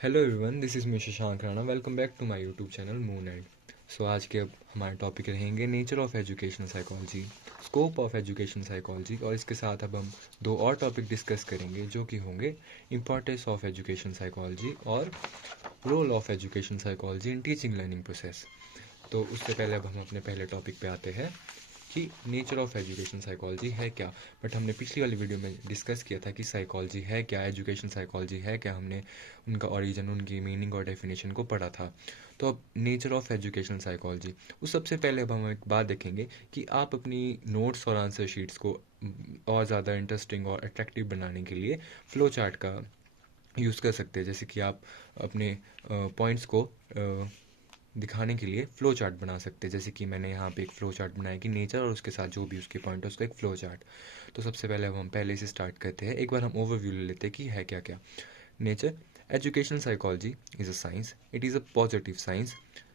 Hello everyone, this is me Shashank Rana. Welcome back to my YouTube channel Moon Ed. So आज के अब हमारे topic रहेंगे nature of educational psychology, scope of education psychology, और इसके साथ अब हम दो और टॉपिक डिस्कस करेंगे जो कि होंगे इंपॉर्टेंस ऑफ एजुकेशन साइकोलॉजी और role of education psychology in teaching learning process. तो उससे पहले अब हम अपने पहले टॉपिक पे आते हैं कि नेचर ऑफ एजुकेशन साइकोलॉजी है क्या। बट हमने पिछली वाली वीडियो में डिस्कस किया था कि साइकोलॉजी है क्या, एजुकेशन साइकोलॉजी है क्या। हमने उनका ओरिजिन, उनकी मीनिंग और डेफिनेशन को पढ़ा था। तो अब नेचर ऑफ एजुकेशन साइकोलॉजी, उस सबसे पहले अब हम एक बात देखेंगे कि आप अपनी नोट्स और आंसर शीट्स को और ज़्यादा इंटरेस्टिंग और अट्रैक्टिव बनाने के लिए फ्लो चार्ट का यूज़ कर सकते हैं। जैसे कि आप अपने पॉइंट्स को दिखाने के लिए फ़्लो चार्ट बना सकते हैं। जैसे कि मैंने यहाँ पे एक फ़्लो चार्ट बनाया कि नेचर और उसके साथ जो भी उसके पॉइंट है उसका एक फ़्लो चार्ट। तो सबसे पहले अब हम पहले से स्टार्ट करते हैं। एक बार हम ओवरव्यू ले लेते हैं कि है क्या क्या। Nature education psychology is a science, it is a positive science,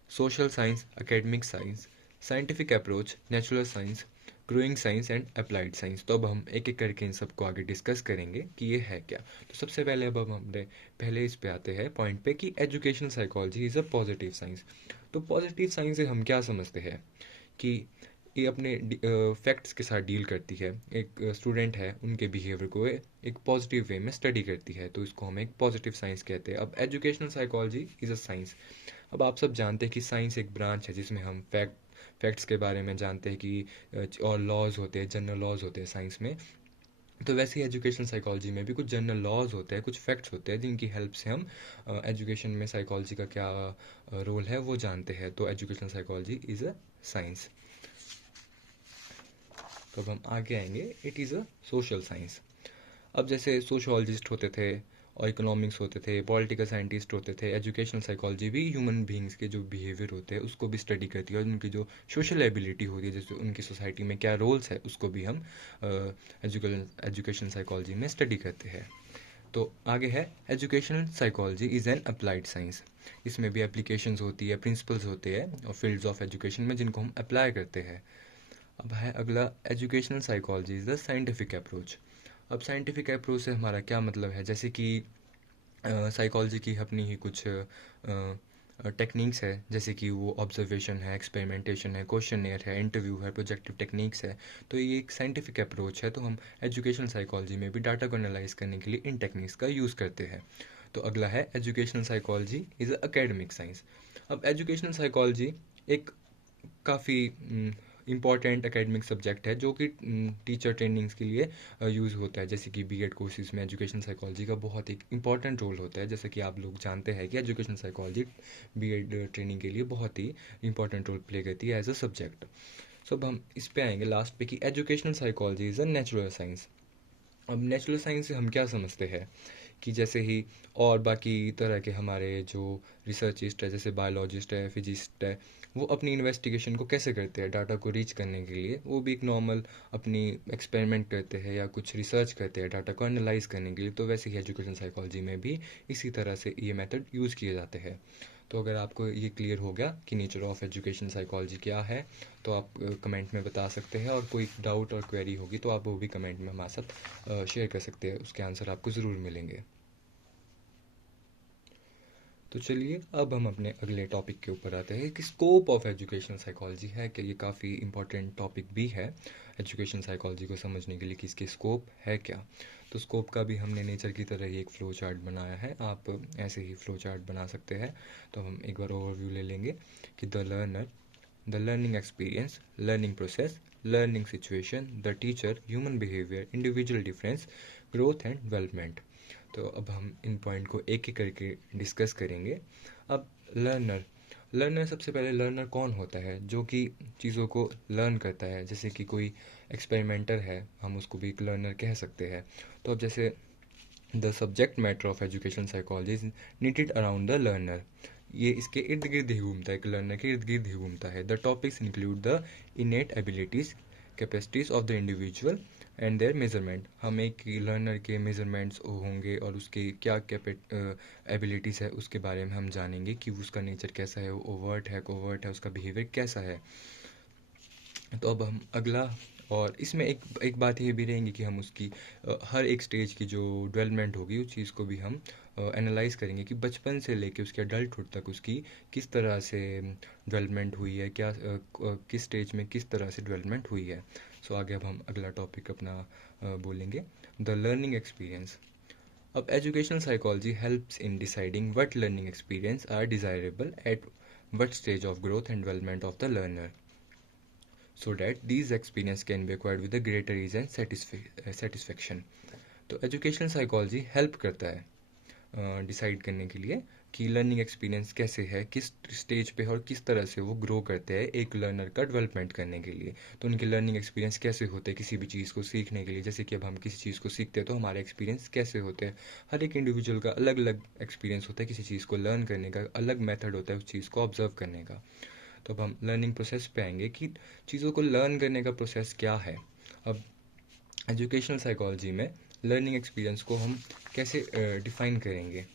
social science, academic science, scientific approach, natural science, growing science and applied science. तो अब हम एक एक करके इन सबको आगे डिस्कस करेंगे कि ये है क्या। तो सबसे पहले अब हम अपने पहले इस पे आते हैं पॉइंट पे कि education psychology is a positive science. तो पॉजिटिव साइंस से हम क्या समझते हैं कि ये अपने फैक्ट्स के साथ डील करती है। एक स्टूडेंट है, उनके बिहेवियर को एक पॉजिटिव वे में स्टडी करती है, तो इसको हम एक पॉजिटिव साइंस कहते हैं। अब educational psychology is a science. अब आप सब जानते हैं कि साइंस एक ब्रांच है जिसमें हम फैक्ट्स के बारे में जानते हैं कि और लॉज होते हैं, जनरल लॉज होते हैं साइंस में। तो वैसे ही एजुकेशन साइकोलॉजी में भी कुछ जनरल लॉज होते हैं, कुछ फैक्ट्स होते हैं जिनकी हेल्प से हम एजुकेशन में साइकोलॉजी का क्या रोल है वो जानते हैं। तो education psychology is a science. तो अब हम आगे आएंगे, it is a social science. अब जैसे सोशोलॉजिस्ट होते थे और इकोनॉमिक्स होते थे, पॉलिटिकल साइंटिस्ट होते थे, एजुकेशनल साइकोलॉजी भी ह्यूमन बींग्स के जो बिहेवियर होते हैं उसको भी स्टडी करती है, और उनकी जो सोशल एबिलिटी होती है, जैसे उनकी सोसाइटी में क्या रोल्स है उसको भी हम एजुकेशन साइकोलॉजी में स्टडी करते हैं। तो आगे है educational psychology is an applied science. इसमें भी एप्लीकेशंस होती है, प्रिंसिपल्स होते हैं और फील्ड्स ऑफ एजुकेशन में जिनको हम अप्लाई करते हैं। अब है अगला, educational psychology is the scientific approach. अब साइंटिफिक अप्रोच से हमारा क्या मतलब है, जैसे कि साइकोलॉजी की अपनी ही कुछ टेक्निक्स है, जैसे कि वो ऑब्जर्वेशन है, एक्सपेरिमेंटेशन है, क्वेश्चनियर है, इंटरव्यू है, प्रोजेक्टिव टेक्निक्स है। तो ये एक साइंटिफिक अप्रोच है। तो हम एजुकेशनल साइकोलॉजी में भी डाटा को एनालाइज करने के लिए इन टेक्निक्स का यूज़ करते हैं। तो अगला है educational psychology is a academic science. अब एजुकेशनल साइकोलॉजी एक काफ़ी इम्पॉर्टेंट एकेडमिक सब्जेक्ट है जो कि टीचर ट्रेनिंग्स के लिए यूज़ होता है। जैसे कि बीएड कोर्सेज में एजुकेशन साइकोलॉजी का बहुत एक इंपॉर्टेंट रोल होता है। जैसे कि आप लोग जानते हैं कि एजुकेशन साइकोलॉजी बीएड ट्रेनिंग के लिए बहुत ही इंपॉर्टेंट रोल प्ले करती है एज अ सब्जेक्ट। सो अब हम इस पे आएंगे लास्ट पे कि educational psychology is a natural science. अब नेचुरल साइंस से हम क्या समझते हैं कि जैसे ही और बाकी तरह के हमारे जो रिसर्चिस्ट है, जैसे बायोलॉजिस्ट है, फिजिस्ट है, वो अपनी इन्वेस्टिगेशन को कैसे करते हैं डाटा को रीच करने के लिए, वो भी एक नॉर्मल अपनी एक्सपेरिमेंट करते हैं या कुछ रिसर्च करते हैं डाटा को एनालाइज करने के लिए। तो वैसे ही एजुकेशन साइकोलॉजी में भी इसी तरह से ये मेथड यूज़ किए जाते हैं। तो अगर आपको ये क्लियर हो गया कि नेचर ऑफ एजुकेशन साइकोलॉजी क्या है, तो आप कमेंट में बता सकते हैं, और कोई डाउट और क्वेरी होगी तो आप वो भी कमेंट में हमारे साथ शेयर कर सकते हैं, उसके आंसर आपको ज़रूर मिलेंगे। तो चलिए अब हम अपने अगले टॉपिक के ऊपर आते हैं कि स्कोप ऑफ एजुकेशन साइकोलॉजी है कि ये काफ़ी इंपॉर्टेंट टॉपिक भी है एजुकेशन साइकोलॉजी को समझने के लिए कि इसके स्कोप है क्या। तो स्कोप का भी हमने नेचर की तरह ही एक फ़्लो चार्ट बनाया है, आप ऐसे ही फ़्लो चार्ट बना सकते हैं। तो हम एक बार ओवरव्यू ले लेंगे कि the learner, the learning experience, learning process, learning situation, the teacher, human behavior, individual difference, growth and development। तो अब हम इन पॉइंट को एक एक करके डिस्कस करेंगे। अब लर्नर, लर्नर सबसे पहले लर्नर कौन होता है, जो कि चीज़ों को लर्न करता है। जैसे कि कोई एक्सपेरिमेंटर है, हम उसको भी एक लर्नर कह सकते हैं। तो अब जैसे the subject matter of education psychology is needed around the learner, ये इसके इर्द गिर्द ही घूमता है, एक लर्नर के इर्द गिर्द ही घूमता है। The topics include the इनेट abilities, capacities of the individual and there measurement. हम एक लर्नर के मेजरमेंट्स होंगे और उसके क्या एबिलिटीज़ है उसके बारे में हम जानेंगे कि उसका नेचर कैसा है, वो ओवर्ट है, कोवर्ट है, उसका बिहेवियर कैसा है। तो अब हम अगला, और इसमें एक एक बात ये भी रहेंगी कि हम उसकी हर एक स्टेज की जो डेवलपमेंट होगी उस चीज़ को भी हम एनालाइज करेंगे कि बचपन से लेके उसके अडल्टहुड तक उसकी किस तरह से डेवलपमेंट हुई है, किस स्टेज में किस तरह से डेवलपमेंट हुई है. सो आगे अब हम अगला टॉपिक अपना बोलेंगे, द लर्निंग एक्सपीरियंस. अब educational psychology helps in deciding what learning experience are desirable at what stage of growth and development of the learner, so that these experience can be acquired with a greater ease and satisfaction. तो educational psychology help करता है decide करने के लिए कि learning experience कैसे है, किस स्टेज पे है और किस तरह से वो ग्रो करते हैं एक लर्नर का डेवलपमेंट करने के लिए. तो उनके लर्निंग एक्सपीरियंस कैसे होते हैं किसी भी चीज़ को सीखने के लिए. जैसे कि अब हम किसी चीज़ को सीखते हैं तो हमारे एक्सपीरियंस कैसे होते हैं. हर एक इंडिविजुअल का अलग अलग एक्सपीरियंस होता है किसी चीज़ को लर्न करने का, अलग मेथड होता है उस चीज़ को ऑब्जर्व करने का. तो अब हम लर्निंग प्रोसेस पे आएंगे कि चीज़ों को लर्न करने का प्रोसेस क्या है. अब एजुकेशनल साइकोलॉजी में लर्निंग एक्सपीरियंस को हम कैसे डिफ़ाइन करेंगे.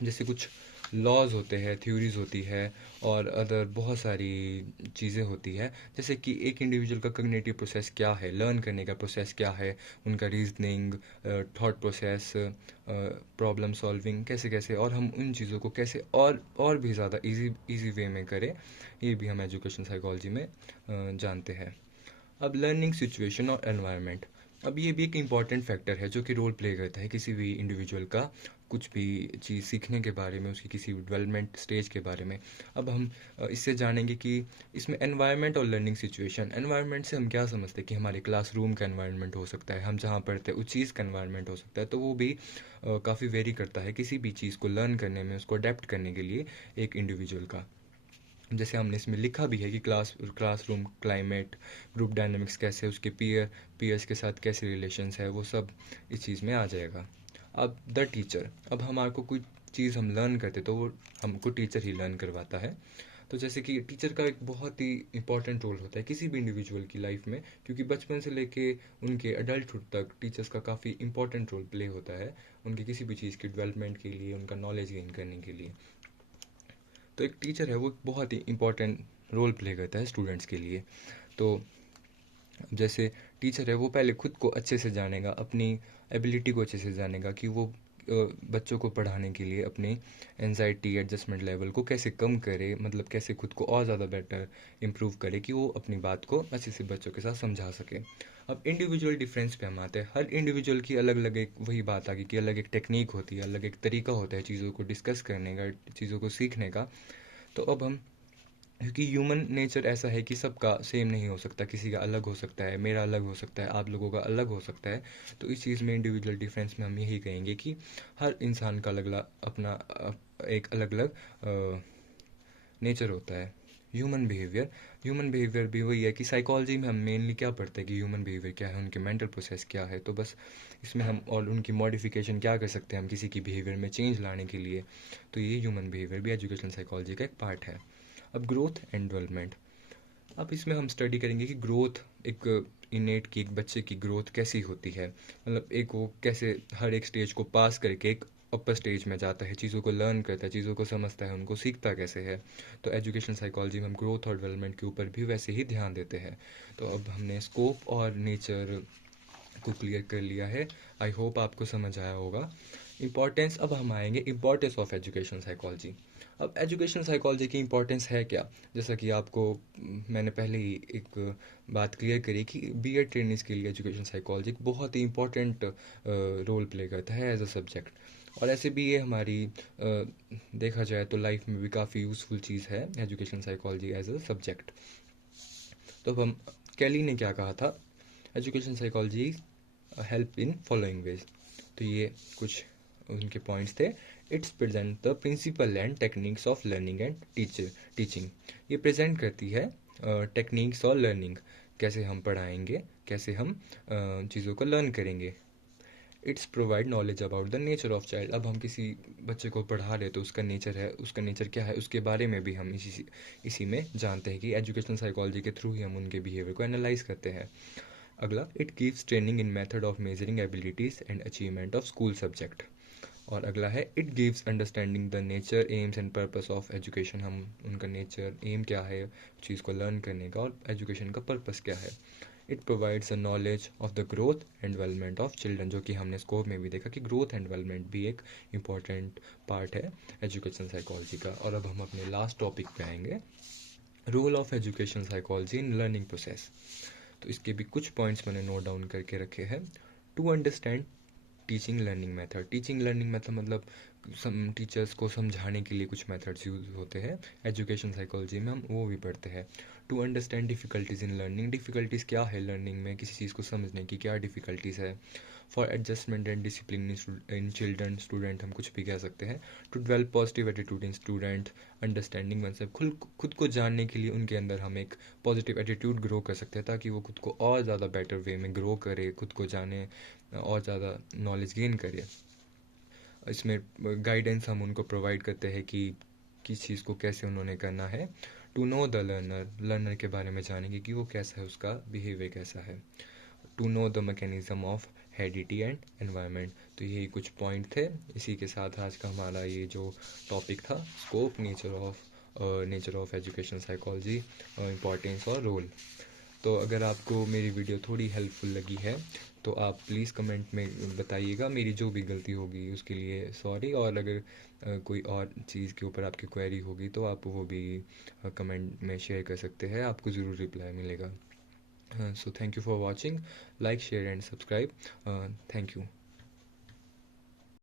जैसे कुछ लॉज होते हैं, थ्योरीज होती है और अदर बहुत सारी चीज़ें होती है. जैसे कि एक इंडिविजुअल का कॉग्निटिव प्रोसेस क्या है, लर्न करने का प्रोसेस क्या है, उनका reasoning, thought process, problem solving कैसे कैसे, और हम उन चीज़ों को कैसे और भी ज़्यादा इजी वे में करें, ये भी हम एजुकेशन साइकोलॉजी में जानते हैं. अब लर्निंग सिचुएशन और एनवायरनमेंट. अब ये भी एक इम्पॉर्टेंट फैक्टर है जो कि रोल प्ले करता है किसी भी इंडिविजुअल का कुछ भी चीज़ सीखने के बारे में, उसकी किसी डेवलपमेंट स्टेज के बारे में. अब हम इससे जानेंगे कि इसमें एनवायरनमेंट और लर्निंग सिचुएशन. एनवायरनमेंट से हम क्या समझते हैं कि हमारे क्लासरूम का एनवायरनमेंट हो सकता है, हम जहाँ पढ़ते हैं उस चीज़ का एनवायरनमेंट हो सकता है. तो वो भी काफ़ी वेरी करता है किसी भी चीज़ को लर्न करने में, उसको अडेप्ट करने के लिए एक इंडिविजुअल का. जैसे हमने इसमें लिखा भी है कि क्लासरूम क्लाइमेट, ग्रुप डायनामिक्स कैसे, उसके पीयर्स के साथ कैसे रिलेशंस है, वो सब इस चीज़ में आ जाएगा. अब द टीचर. अब हमारे को कोई चीज़ हम लर्न करते तो वो हमको टीचर ही लर्न करवाता है. तो जैसे कि टीचर का एक बहुत ही इंपॉर्टेंट रोल होता है किसी भी इंडिविजुअल की लाइफ में, क्योंकि बचपन से लेके उनके अडल्टहुड तक टीचर्स का काफ़ी इंपॉर्टेंट रोल प्ले होता है उनके किसी भी चीज़ की डेवलपमेंट के लिए, उनका नॉलेज गेन करने के लिए. तो एक टीचर है वो बहुत ही इम्पोर्टेंट रोल प्ले करता है स्टूडेंट्स के लिए. तो जैसे टीचर है वो पहले खुद को अच्छे से जानेगा, अपनी एबिलिटी को अच्छे से जानेगा कि वो बच्चों को पढ़ाने के लिए अपनी एनजाइटी एडजस्टमेंट लेवल को कैसे कम करे, मतलब कैसे खुद को और ज़्यादा बेटर इम्प्रूव करे कि वो अपनी बात को अच्छे से बच्चों के साथ समझा सके. अब इंडिविजुअल डिफरेंस पे हम आते हैं. हर इंडिविजुअल की अलग अलग एक वही बात आ गई कि अलग एक टेक्निक होती है, अलग एक तरीका होता है चीज़ों को डिस्कस करने का, चीज़ों को सीखने का. तो अब हम, क्योंकि ह्यूमन नेचर ऐसा है कि सबका सेम नहीं हो सकता, किसी का अलग हो सकता है, मेरा अलग हो सकता है, आप लोगों का अलग हो सकता है. तो इस चीज़ में इंडिविजुअल डिफरेंस में हम यही कहेंगे कि हर इंसान का अलग अलग अपना एक अलग अलग नेचर होता है. ह्यूमन बिहेवियर भी वही है कि साइकोलॉजी में हम मेनली क्या पढ़ते हैं कि ह्यूमन बिहेवियर क्या है, उनके मेंटल प्रोसेस क्या है. तो बस इसमें हम और उनकी मॉडिफिकेशन क्या कर सकते हैं हम किसी की बिहेवियर में चेंज लाने के लिए. तो ये ह्यूमन बिहेवियर भी एजुकेशनल साइकोलॉजी का एक पार्ट है. अब ग्रोथ एंड डेवलपमेंट. अब इसमें हम स्टडी करेंगे कि ग्रोथ, एक इनेट की, एक बच्चे की ग्रोथ कैसी होती है, मतलब एक वो कैसे हर एक स्टेज को पास करके एक अपर स्टेज में जाता है, चीज़ों को लर्न करता है, चीज़ों को समझता है, उनको सीखता कैसे है. तो एजुकेशन साइकोलॉजी में हम ग्रोथ और डेवलपमेंट के ऊपर भी वैसे ही ध्यान देते हैं. तो अब हमने स्कोप और नेचर को क्लियर कर लिया है. आई होप आपको समझ आया होगा. इम्पॉर्टेंस. अब हम आएंगे इम्पॉर्टेंस ऑफ एजुकेशन साइकोलॉजी. अब एजुकेशन साइकोलॉजी की इम्पॉर्टेंस है क्या. जैसा कि आपको मैंने पहले ही एक बात क्लियर करी कि बीएड ट्रेनिंग्स के लिए एजुकेशन साइकोलॉजी बहुत ही इम्पॉर्टेंट रोल प्ले करता है एज अ सब्जेक्ट. और ऐसे भी ये हमारी देखा जाए तो लाइफ में भी काफ़ी यूज़फुल चीज़ है education psychology as a subject. तो अब हम, कैली ने क्या कहा था, education psychology help in following ways. तो ये कुछ उनके पॉइंट्स थे. It's present the principle and techniques of learning and teaching. ये प्रेजेंट करती है टेक्निक्स और लर्निंग, कैसे हम पढ़ाएंगे, कैसे हम चीज़ों को लर्न करेंगे. It's provide knowledge about the nature of child. अब हम किसी बच्चे को पढ़ा रहे तो उसका नेचर है, उसका नेचर क्या है, उसके बारे में भी हम इसी में जानते हैं कि एजुकेशनल साइकोलॉजी के थ्रू ही हम उनके बिहेवियर को एनालाइज करते हैं. अगला, it gives training in method of measuring abilities and achievement of school subject. और अगला है, it gives understanding the nature, AIIMS and purpose of education. हम उनका नेचर, एम क्या है चीज़ को लर्न करने का, और एजुकेशन का पर्पस क्या है. It provides a knowledge of the growth and development of children, जो कि हमने स्कोप में भी देखा कि ग्रोथ एंड डेवलपमेंट भी एक इम्पॉर्टेंट पार्ट है एजुकेशन साइकोलॉजी का। और अब हम अपने लास्ट टॉपिक पे आएंगे, role of education psychology in learning process. तो इसके भी कुछ पॉइंट्स मैंने नोट डाउन करके रखे हैं। To understand teaching learning method, teaching learning method मतलब टीचर्स को समझाने के लिए कुछ मेथड्स यूज होते हैं, एजुकेशन साइकोलॉजी में हम वो भी पढ़ते हैं। To understand difficulties in learning, difficulties क्या है लर्निंग में, किसी चीज़ को समझने की क्या डिफ़िकल्टीज़ है। For adjustment and discipline in children, student हम कुछ भी कह सकते हैं। To develop positive attitude in student, understanding मतलब खुद को जानने के लिए उनके अंदर हम एक पॉजिटिव एटीट्यूड ग्रो कर सकते हैं, ताकि वो खुद को और ज़्यादा बेटर वे में ग्रो करे, खुद को जाने और ज़्यादा नॉलेज गेन करे। इसमें गाइडेंस हम उनको प्रोवाइड करते हैं कि किस चीज़ को कैसे उन्होंने करना है। To know the learner, learner के बारे में जानेंगे कि वो कैसा है, उसका बिहेवियर कैसा है। To know the mechanism of heredity and environment. तो यही कुछ पॉइंट थे। इसी के साथ आज का हमारा ये जो टॉपिक था, scope, nature of education psychology, importance और रोल। तो अगर आपको मेरी वीडियो थोड़ी हेल्पफुल लगी है तो आप प्लीज़ कमेंट में बताइएगा, मेरी जो भी गलती होगी उसके लिए सॉरी। और अगर कोई और चीज़ के ऊपर आपकी क्वेरी होगी तो आप वो भी कमेंट में शेयर कर सकते हैं, आपको ज़रूर रिप्लाई मिलेगा। So thank you for watching, like share and subscribe, thank you.